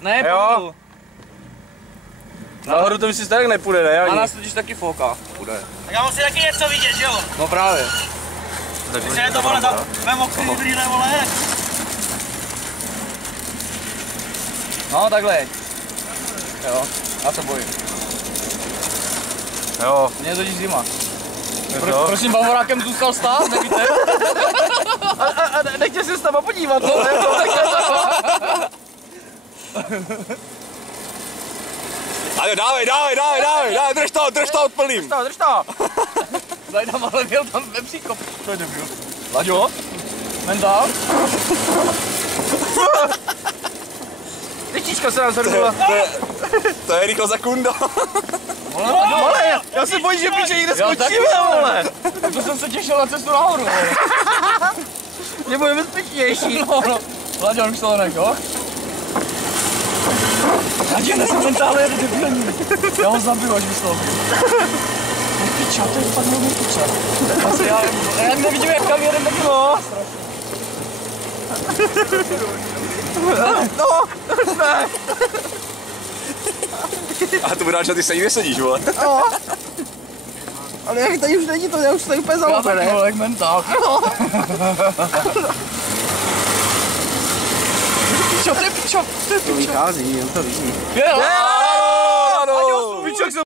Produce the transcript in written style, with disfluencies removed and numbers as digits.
Ne, pomalu. Nahoru to si tak nepůjde, ne? A nás totiž taky foká. Půjde. Tak já musím taky něco vidět, že jo? No právě. Myslím, že to vole tam ve mokrý brýle, vole. No takhle jeď. Jo, já se bojím. Jo. Mně je totiž zima. Prosím, Bavorákem zůstal stát, nevíte? A nechtěl si s tebou podívat, no? Ale dávej, drž to odplním. Drž to! Zajdám, ale měl tam ve příkop. To je debil. Laďo? Mentál? Tyčička se nám zhrnula. To je rychlo za kundo. Vole, já se bojím, že píče někde skočíme, vole. To jsem se těšil na cestu nahoru, vole. Mě bude bezpečnější. No. Laďo, už to nech, jo? Laďo, nesem mentále, je to debilní. Já ho zabiju, až vysloví. No piča, to je fakt velmi piča. Asi já nevidím, jak tam jeden taky no. No, ne. A to bude, že ty se jí nesedíš, vole. No. Ale jak tady už není to, já už tady úplně zalobené. Já jak mentál. No. Pičo, to je pičo, to je pičo. To vychází, on to vidí. Je, Ano, Pičo,